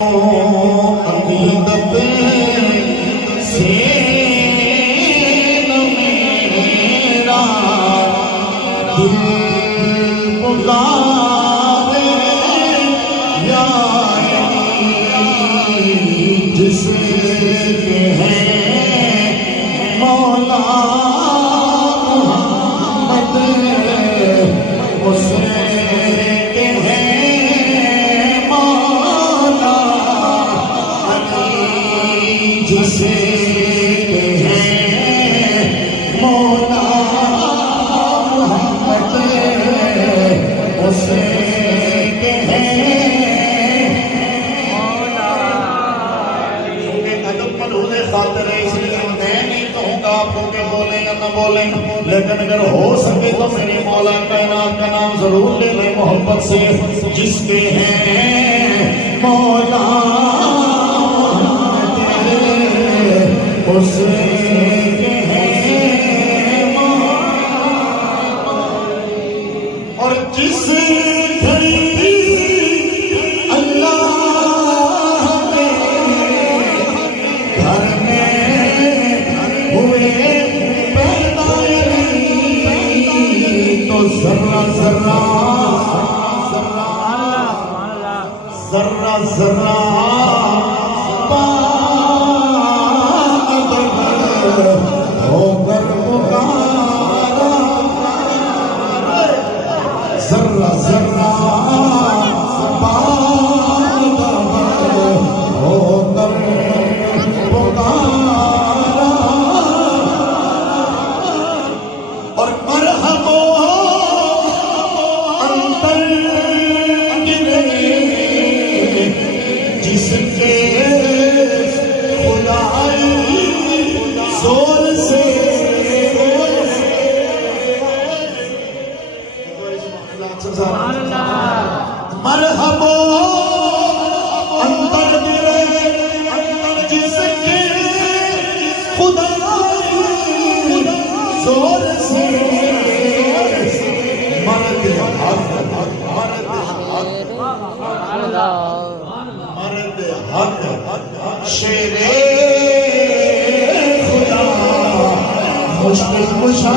अकीदत से न मेरा दिल पुकारे या जिसके है मौला मोहम्मद उसे जिसे हैं मौला मोहम्मद उसे खातिर है, इसलिए मैं नहीं कहूँगा आपको कि बोले या न बोले, लेकिन अगर हो सके तो मेरे मौला कायनात का नाम जरूर ले लें मोहब्बत से। जिसके हैं मौला उसे और जिस घड़ी अल्लाह के घर में हुए पैदा तो जर्रा जर्रा जर्रा जर्रा होकर पुकारा जर्रा जर्रा होकर पुकारा और मरहबो अंतर गिरे जिसके खुदाई जोर से मरहबो अंतर गिरे जिसके खुदाई जोर से मर्द हक मर्द हक शेरे खुदा मुश्किल कुशा